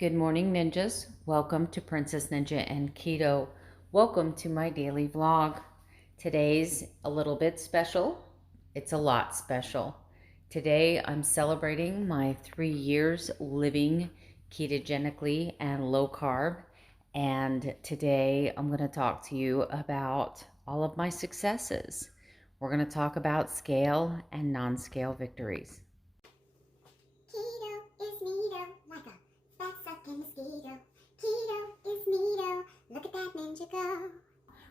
Good morning, ninjas. Welcome to Princess Ninja and Keto. Welcome to my daily vlog. Today's a little bit special. It's a lot special. Today I'm celebrating my 3 years living ketogenically and low carb. And today I'm going to talk to you about all of my successes. We're going to talk about scale and non-scale victories. Keto is neato, like a fat-sucking mosquito. Keto is neato, look at that ninja go.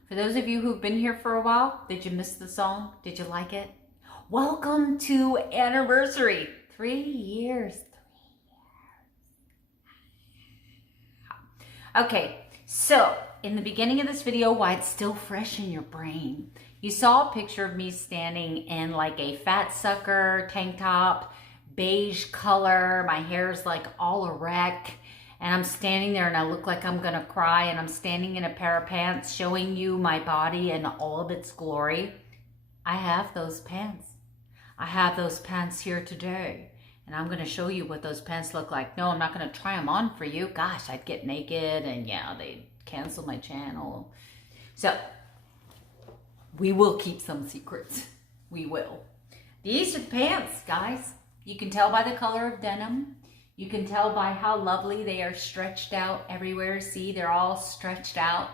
For those of you who've been here for a while, did you miss the song? Did you like it? Welcome to anniversary. 3 years. Okay, so in the beginning of this video, why it's still fresh in your brain, you saw a picture of me standing in like a fat sucker tank top, beige color. My hair's like all erect. And I'm standing there and I look like I'm gonna cry, and I'm standing in a pair of pants showing you my body in all of its glory. I have those pants. I have those pants here today. And I'm gonna show you what those pants look like. No, I'm not gonna try them on for you. Gosh, I'd get naked and yeah, they'd cancel my channel. So, we will keep some secrets. We will. These are the pants, guys. You can tell by the color of denim. You can tell by how lovely they are stretched out everywhere. See, they're all stretched out,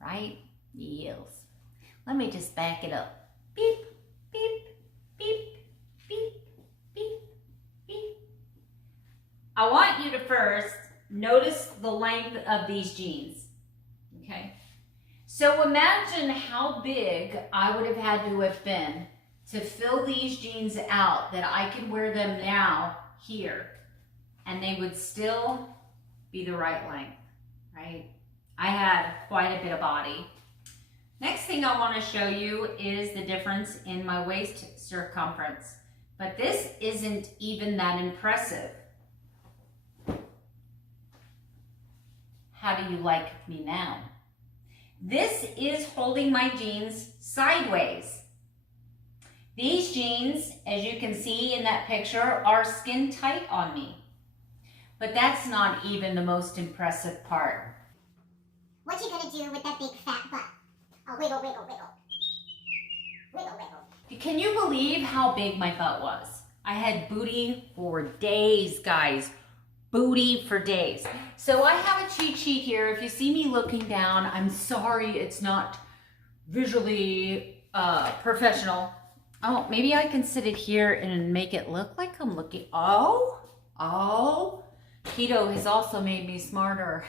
right? Yes. Let me just back it up. Beep, beep, beep, beep, beep, beep. I want you to first notice the length of these jeans, okay? So imagine how big I would have had to have been to fill these jeans out that I can wear them now here, and they would still be the right length, right? I had quite a bit of body. Next thing I want to show you is the difference in my waist circumference. But this isn't even that impressive. How do you like me now? This is holding my jeans sideways. These jeans, as you can see in that picture, are skin tight on me. But that's not even the most impressive part. What you gonna do with that big fat butt? Oh, wiggle, wiggle, wiggle. Wiggle, wiggle. Can you believe how big my butt was? I had booty for days, guys. Booty for days. So I have a cheat sheet here. If you see me looking down, I'm sorry it's not visually professional. Oh, maybe I can sit it here and make it look like I'm looking. Oh. Keto has also made me smarter.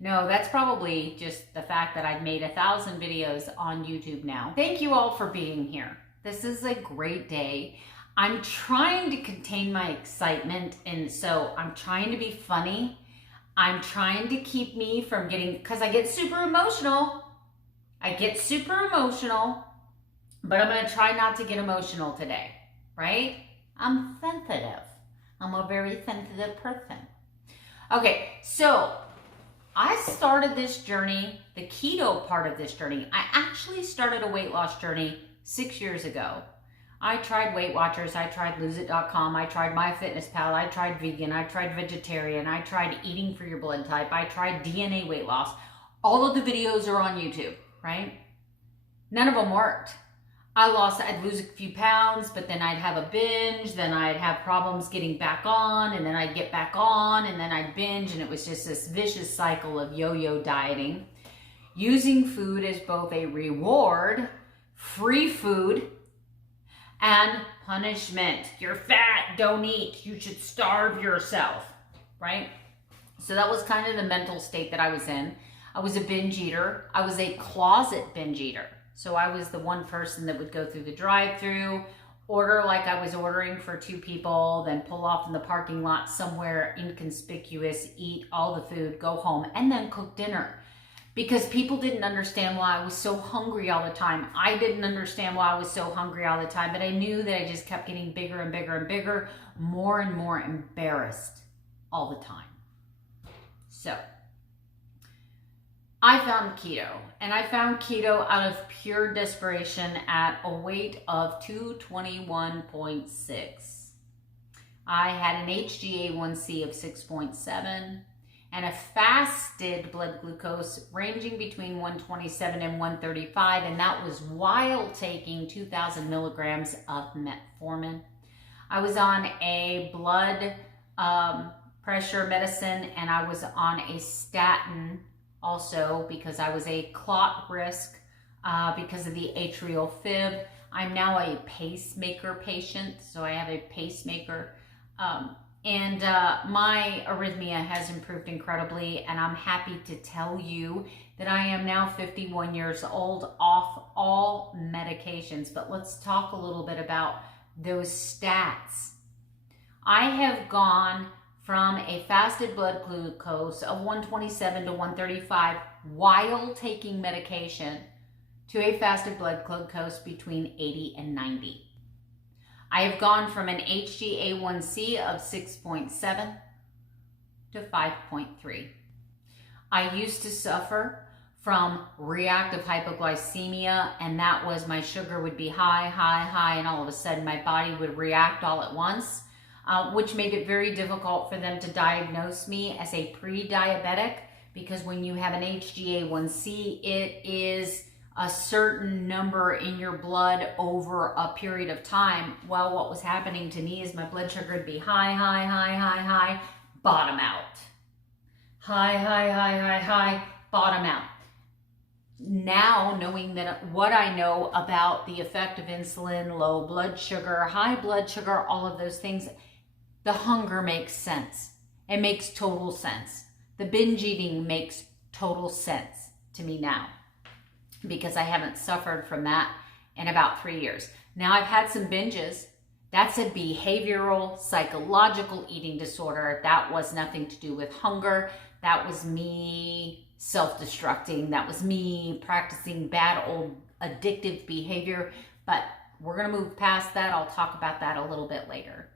No, that's probably just the fact that I've made 1,000 videos on YouTube now. Thank you all for being here. This is a great day. I'm trying to contain my excitement, and so I'm trying to be funny. I'm trying to keep me from getting, because I get super emotional. But I'm gonna try not to get emotional today, right? I'm sensitive. I'm a very sensitive person. Okay, so I started this journey, the keto part of this journey. I actually started a weight loss journey 6 years ago. I tried Weight Watchers, I tried loseIt.com, I tried MyFitnessPal, I tried vegan, I tried vegetarian, I tried eating for your blood type, I tried DNA weight loss. All of the videos are on YouTube, right? None of them worked. I'd lose a few pounds, but then I'd have a binge, then I'd have problems getting back on, and then I'd get back on, and then I'd binge, and it was just this vicious cycle of yo-yo dieting. Using food as both a reward, free food, and punishment. You're fat, don't eat, you should starve yourself, right? So that was kind of the mental state that I was in. I was a binge eater. I was a closet binge eater. So I was the one person that would go through the drive-through, order like I was ordering for 2 people, then pull off in the parking lot somewhere inconspicuous, eat all the food, go home, and then cook dinner. Because people didn't understand why I was so hungry all the time. I didn't understand why I was so hungry all the time, but I knew that I just kept getting bigger and bigger and bigger, more and more embarrassed all the time. So I found keto, and I found keto out of pure desperation at a weight of 221.6. I had an HbA1c of 6.7, and a fasted blood glucose ranging between 127 and 135, and that was while taking 2,000 milligrams of metformin. I was on a blood pressure medicine, and I was on a statin also because I was a clot risk because of the atrial fib. I'm now a pacemaker patient, so I have a pacemaker. And my arrhythmia has improved incredibly, and I'm happy to tell you that I am now 51 years old, off all medications. But let's talk a little bit about those stats. I have gone from a fasted blood glucose of 127 to 135 while taking medication to a fasted blood glucose between 80 and 90. I have gone from an HbA1c of 6.7 to 5.3. I used to suffer from reactive hypoglycemia, and that was my sugar would be high, and all of a sudden my body would react all at once, which made it very difficult for them to diagnose me as a pre-diabetic, because when you have an HbA1c, it is a certain number in your blood over a period of time. Well, what was happening to me is my blood sugar would be high, bottom out. High, bottom out. Now, knowing that what I know about the effect of insulin, low blood sugar, high blood sugar, all of those things, the hunger makes sense. It makes total sense. The binge eating makes total sense to me now, because I haven't suffered from that in about 3 years. Now I've had some binges. That's a behavioral, psychological eating disorder. That was nothing to do with hunger. That was me self-destructing. That was me practicing bad old addictive behavior. But we're gonna move past that. I'll talk about that a little bit later.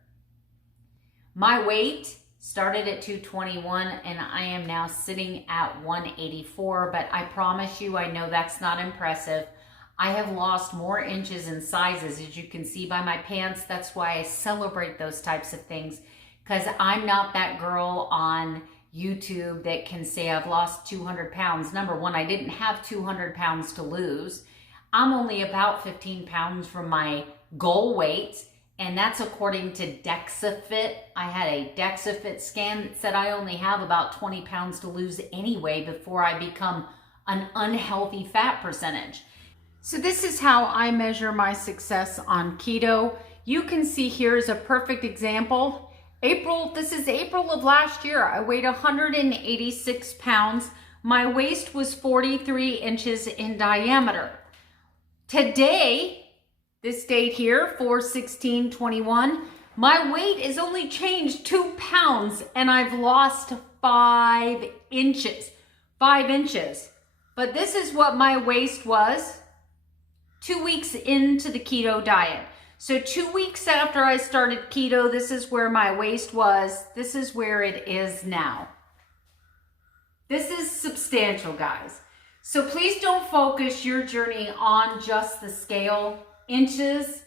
My weight started at 221, and I am now sitting at 184, but I promise you, I know that's not impressive. I have lost more inches and sizes, as you can see by my pants. That's why I celebrate those types of things, because I'm not that girl on YouTube that can say I've lost 200 pounds. Number one, I didn't have 200 pounds to lose. I'm only about 15 pounds from my goal weight, and that's according to DexaFit. I had a DexaFit scan that said I only have about 20 pounds to lose anyway before I become an unhealthy fat percentage. So this is how I measure my success on keto. You can see here is a perfect example. This is April of last year. I weighed 186 pounds. My waist was 43 inches in diameter. Today, this date here, 4/16/21, my weight is only changed 2 pounds, and I've lost 5 inches. 5 inches. But this is what my waist was 2 weeks into the keto diet. So 2 weeks after I started keto, this is where my waist was. This is where it is now. This is substantial, guys. So please don't focus your journey on just the scale. Inches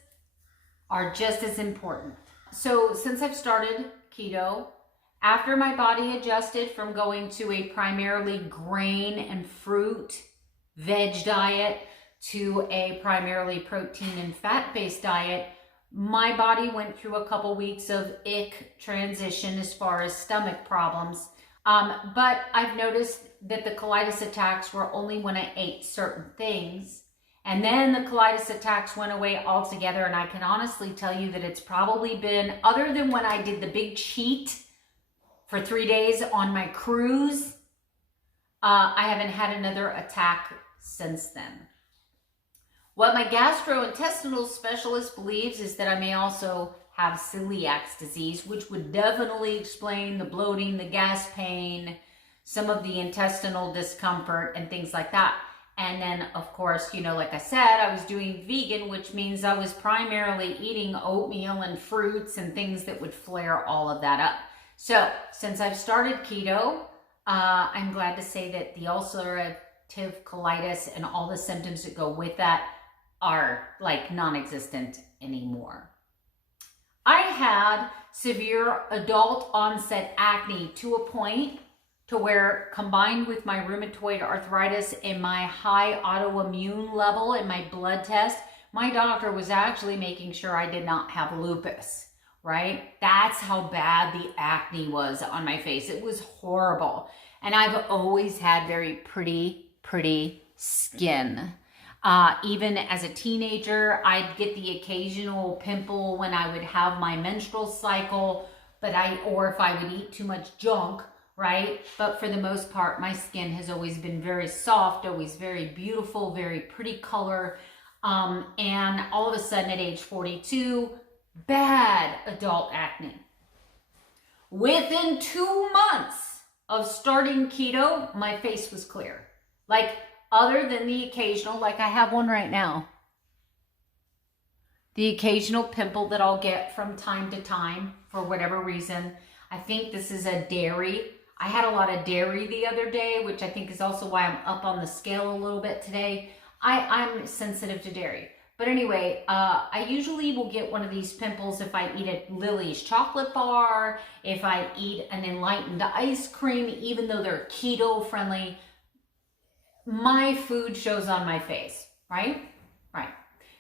are just as important. So since I've started keto, after my body adjusted from going to a primarily grain and fruit, veg diet to a primarily protein and fat-based diet, my body went through a couple weeks of ick transition as far as stomach problems. But I've noticed that the colitis attacks were only when I ate certain things. And then the colitis attacks went away altogether, and I can honestly tell you that it's probably been, other than when I did the big cheat for 3 days on my cruise, I haven't had another attack since then. What my gastrointestinal specialist believes is that I may also have celiac disease, which would definitely explain the bloating, the gas pain, some of the intestinal discomfort, and things like that. And then, of course, like I said, I was doing vegan, which means I was primarily eating oatmeal and fruits and things that would flare all of that up. So since I've started keto, I'm glad to say that the ulcerative colitis and all the symptoms that go with that are like non-existent anymore. I had severe adult onset acne to to where, combined with my rheumatoid arthritis and my high autoimmune level in my blood test, my doctor was actually making sure I did not have lupus, right? That's how bad the acne was on my face. It was horrible. And I've always had very pretty skin. Even as a teenager, I'd get the occasional pimple when I would have my menstrual cycle, or if I would eat too much junk, right? But for the most part, my skin has always been very soft, always very beautiful, very pretty color. And all of a sudden at age 42, bad adult acne. Within 2 months of starting keto, my face was clear. Like, other than the occasional, like I have one right now, the occasional pimple that I'll get from time to time for whatever reason. I think this is a dairy. I had a lot of dairy the other day, which I think is also why I'm up on the scale a little bit today. I'm sensitive to dairy. But anyway, I usually will get one of these pimples if I eat a Lily's chocolate bar, if I eat an Enlightened ice cream, even though they're keto friendly. My food shows on my face, right? Right.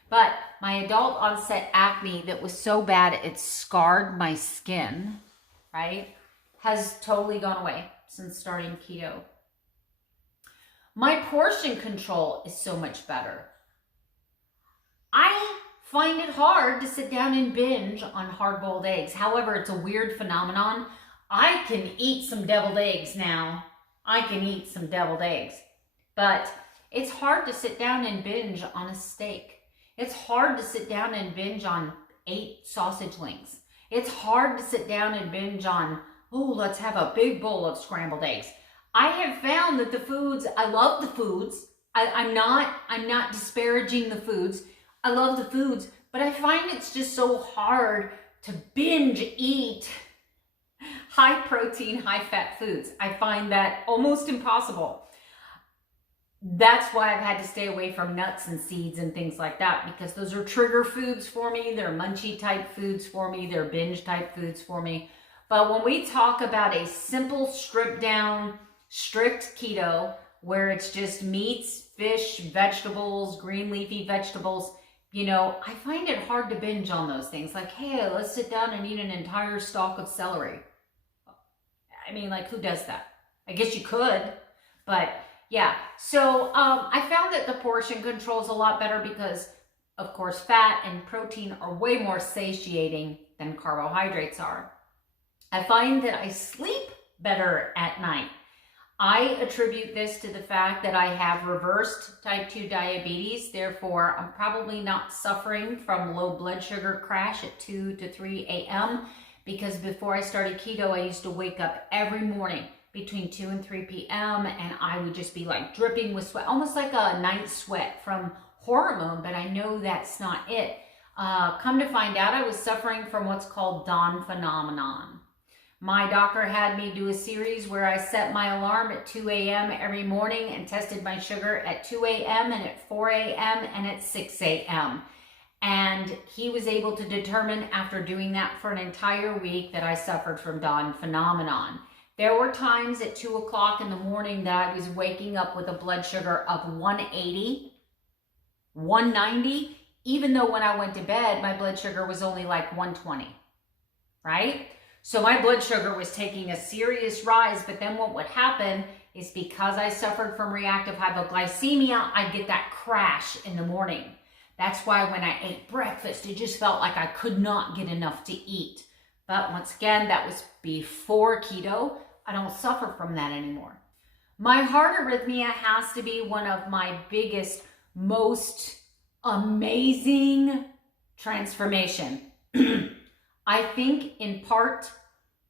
But my adult onset acne that was so bad it scarred my skin, right, has totally gone away since starting keto. My portion control is so much better. I find it hard to sit down and binge on hard-boiled eggs. However, it's a weird phenomenon. I can eat some deviled eggs now. I can eat some deviled eggs. But it's hard to sit down and binge on a steak. It's hard to sit down and binge on 8 sausage links. It's hard to sit down and binge on, oh, let's have a big bowl of scrambled eggs. I have found that the foods, I love the foods. I'm not disparaging the foods. I love the foods, but I find it's just so hard to binge eat high protein, high fat foods. I find that almost impossible. That's why I've had to stay away from nuts and seeds and things like that, because those are trigger foods for me. They're munchy type foods for me. They're binge type foods for me. But when we talk about a simple stripped down, strict keto, where it's just meats, fish, vegetables, green leafy vegetables, you know, I find it hard to binge on those things. Like, hey, let's sit down and eat an entire stalk of celery. I mean, like, who does that? I guess you could, but yeah. So I found that the portion control is a lot better because, of course, fat and protein are way more satiating than carbohydrates are. I find that I sleep better at night. I attribute this to the fact that I have reversed type 2 diabetes. Therefore, I'm probably not suffering from low blood sugar crash at 2 to 3 a.m. because before I started keto, I used to wake up every morning between 2 and 3 p.m. and I would just be like dripping with sweat, almost like a night sweat from hormone, but I know that's not it. Come to find out, I was suffering from what's called dawn phenomenon. My doctor had me do a series where I set my alarm at 2 a.m. every morning and tested my sugar at 2 a.m. and at 4 a.m. and at 6 a.m. And he was able to determine after doing that for an entire week that I suffered from dawn phenomenon. There were times at 2 o'clock in the morning that I was waking up with a blood sugar of 180, 190, even though when I went to bed, my blood sugar was only like 120, right? So my blood sugar was taking a serious rise, but then what would happen is because I suffered from reactive hypoglycemia, I'd get that crash in the morning. That's why when I ate breakfast, it just felt like I could not get enough to eat. But once again, that was before keto. I don't suffer from that anymore. My heart arrhythmia has to be one of my biggest, most amazing transformation. I think in part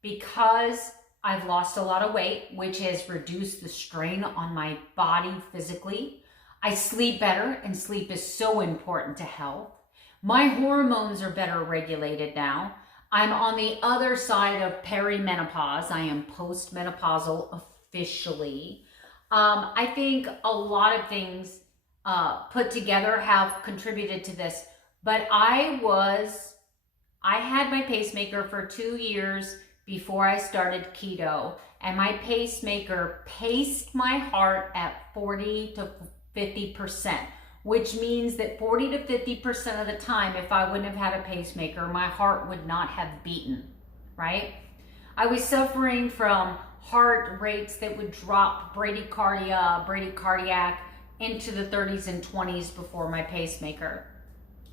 because I've lost a lot of weight, which has reduced the strain on my body physically. I sleep better, and sleep is so important to health. My hormones are better regulated now. I'm on the other side of perimenopause. I am postmenopausal officially. I think a lot of things put together have contributed to this, but I had my pacemaker for 2 years before I started keto, and my pacemaker paced my heart at 40 to 50%, which means that 40 to 50% of the time, if I wouldn't have had a pacemaker, my heart would not have beaten, right? I was suffering from heart rates that would drop bradycardiac into the 30s and 20s before my pacemaker.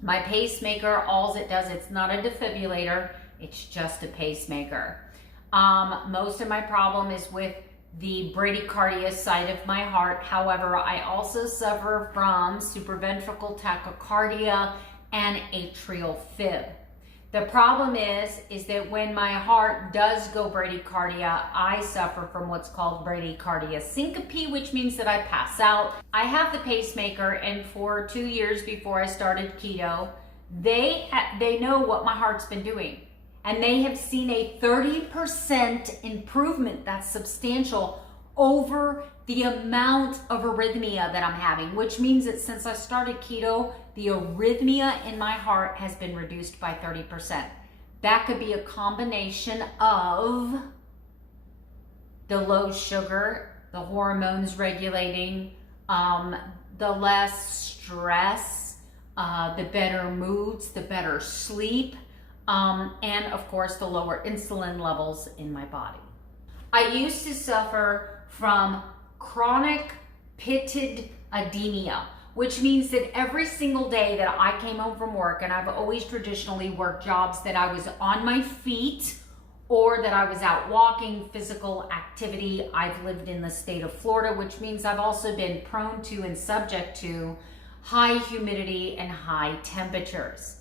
My pacemaker, all it does, it's not a defibrillator, it's just a pacemaker. Most of my problem is with the bradycardia side of my heart. However, I also suffer from supraventricular tachycardia and atrial fib. The problem is that when my heart does go bradycardia, I suffer from what's called bradycardia syncope, which means that I pass out. I have the pacemaker, and for 2 years before I started keto, they know what my heart's been doing. And they have seen a 30% improvement, that's substantial, over the amount of arrhythmia that I'm having, which means that since I started keto, the arrhythmia in my heart has been reduced by 30%. That could be a combination of the low sugar, the hormones regulating, the less stress, the better moods, the better sleep, and of course the lower insulin levels in my body. I used to suffer from chronic pitted edema, which means that every single day that I came home from work, and I've always traditionally worked jobs that I was on my feet or that I was out walking, physical activity. I've lived in the state of Florida, which means I've also been prone to and subject to high humidity and high temperatures.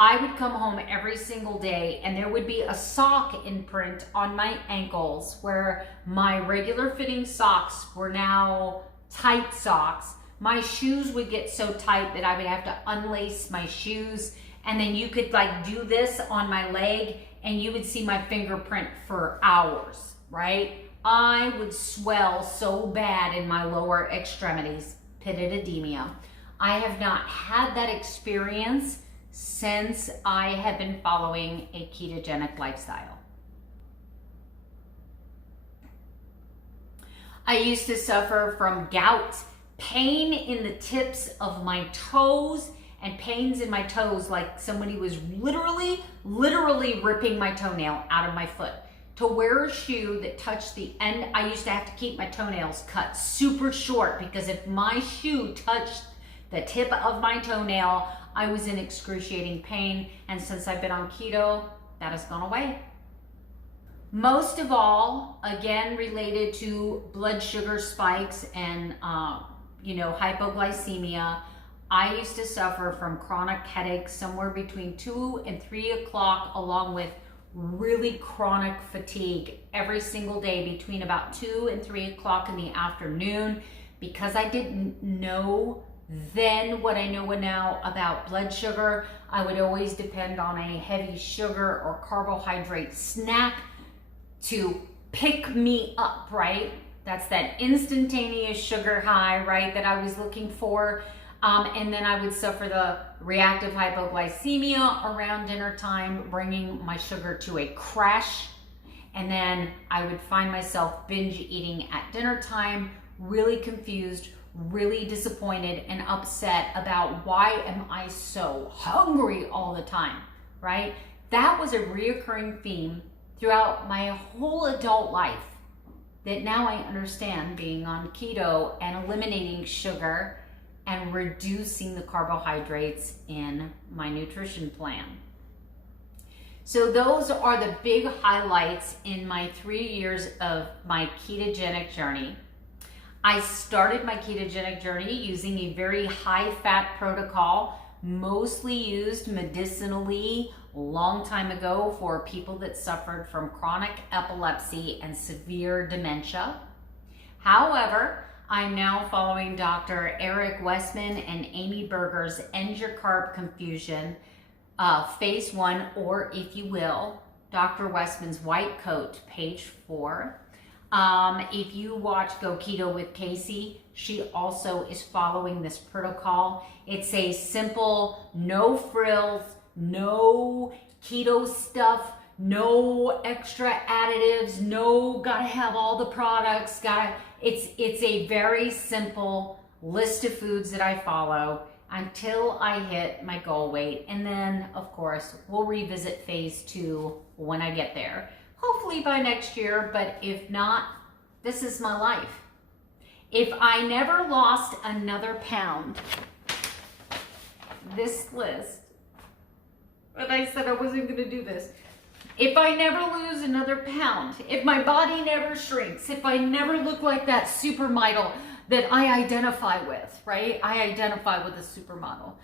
I would come home every single day and there would be a sock imprint on my ankles where my regular fitting socks were now tight socks. My shoes would get so tight that I would have to unlace my shoes, and then you could like do this on my leg and you would see my fingerprint for hours, right? I would swell so bad in my lower extremities, pitted edema. I have not had that experience since I have been following a ketogenic lifestyle. I used to suffer from gout, pain in the tips of my toes, and pains in my toes like somebody was literally ripping my toenail out of my foot. To wear a shoe that touched the end, I used to have to keep my toenails cut super short, because if my shoe touched the tip of my toenail, I was in excruciating pain. And since I've been on keto, that has gone away. Most of all, again, related to blood sugar spikes and hypoglycemia, I used to suffer from chronic headaches somewhere between 2 and 3 o'clock, along with really chronic fatigue every single day between about 2 and 3 o'clock in the afternoon. Because I didn't know then what I know now about blood sugar, I would always depend on a heavy sugar or carbohydrate snack to pick me up, right? That's that instantaneous sugar high, right, that I was looking for. And then I would suffer the reactive hypoglycemia around dinner time, bringing my sugar to a crash. And then I would find myself binge eating at dinner time, really confused, really disappointed and upset about why am I so hungry all the time, right? That was a reoccurring theme throughout my whole adult life, that now I understand, being on keto and eliminating sugar and reducing the carbohydrates in my nutrition plan. So those are the big highlights in my 3 years of my ketogenic journey. I started my ketogenic journey using a very high-fat protocol, mostly used medicinally a long time ago for people that suffered from chronic epilepsy and severe dementia. However, I'm now following Dr. Eric Westman and Amy Berger's End Your Carb Confusion, phase 1, or if you will, Dr. Westman's White Coat, page 4. If you watch Go Keto with Casey, she also is following this protocol. It's a simple, no frills, no keto stuff, no extra additives, no gotta have all the products, it's a very simple list of foods that I follow until I hit my goal weight. And then of course, we'll revisit phase 2 when I get there. Hopefully by next year, but if not, this is my life. If I never lost another pound, this list, but I said I wasn't gonna do this. If I never lose another pound, if my body never shrinks, if I never look like that supermodel that I identify with, right? I identify with a supermodel.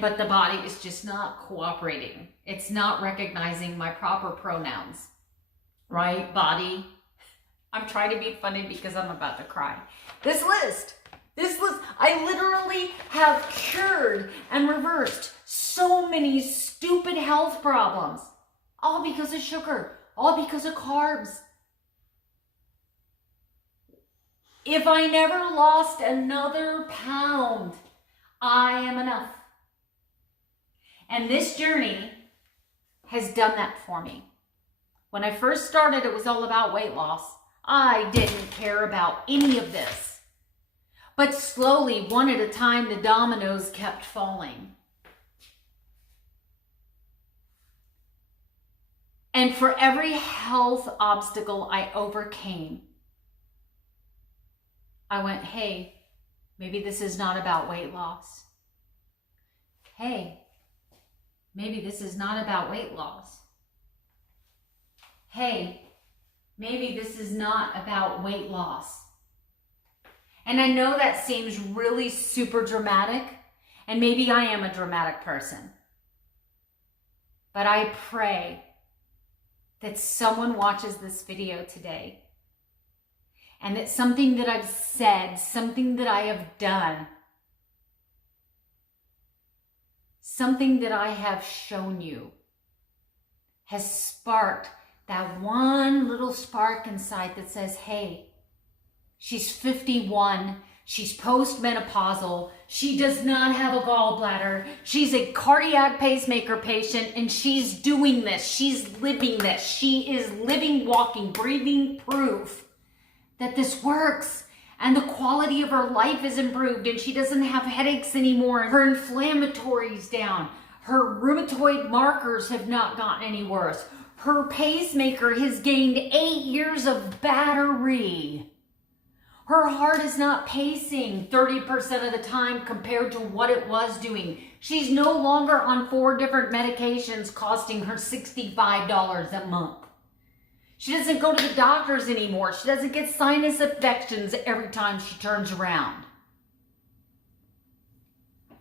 But the body is just not cooperating. It's not recognizing my proper pronouns, right? Body. I'm trying to be funny because I'm about to cry. This list, I literally have cured and reversed so many stupid health problems. All because of sugar, all because of carbs. If I never lost another pound, I am enough. And this journey has done that for me. When I first started, it was all about weight loss. I didn't care about any of this. But slowly, one at a time, the dominoes kept falling. And for every health obstacle I overcame, I went, hey, maybe this is not about weight loss. Hey, maybe this is not about weight loss. Hey, maybe this is not about weight loss. And I know that seems really super dramatic, and maybe I am a dramatic person. But I pray that someone watches this video today and that something that I've said, something that I have done, something that I have shown you has sparked that one little spark inside that says, hey, she's 51, she's postmenopausal, she does not have a gallbladder, she's a cardiac pacemaker patient, and she's doing this, she's living this. She is living, walking, breathing proof that this works, and the quality of her life is improved, and she doesn't have headaches anymore, and her inflammatory's down, her rheumatoid markers have not gotten any worse, her pacemaker has gained 8 years of battery. Her heart is not pacing 30% of the time compared to what it was doing. She's no longer on 4 different medications costing her $65 a month. She doesn't go to the doctors anymore. She doesn't get sinus infections every time she turns around.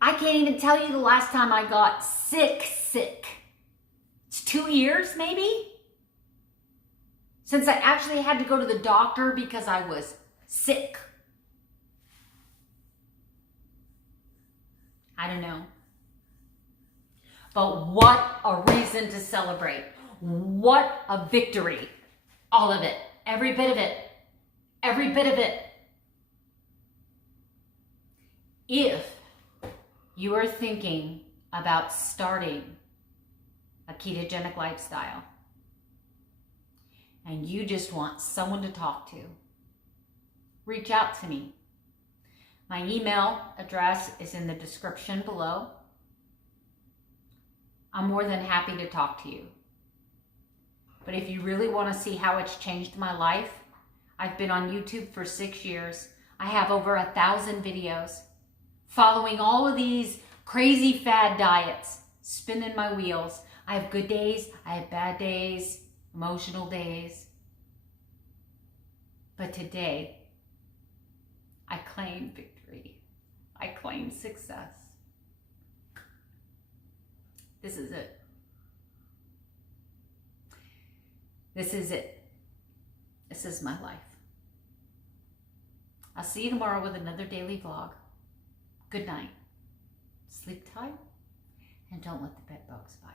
I can't even tell you the last time I got sick. It's 2 years maybe? Since I actually had to go to the doctor because I was sick. I don't know. But what a reason to celebrate. What a victory. All of it. Every bit of it. Every bit of it. If you are thinking about starting a ketogenic lifestyle and you just want someone to talk to, reach out to me. My email address is in the description below. I'm more than happy to talk to you. But if you really want to see how it's changed my life, I've been on YouTube for 6 years. I have over 1,000 videos following all of these crazy fad diets, spinning my wheels. I have good days, I have bad days, emotional days. But today, I claim victory. I claim success. This is it. This is it. This is my life. I'll see you tomorrow with another daily vlog. Good night. Sleep tight and don't let the bed bugs bite.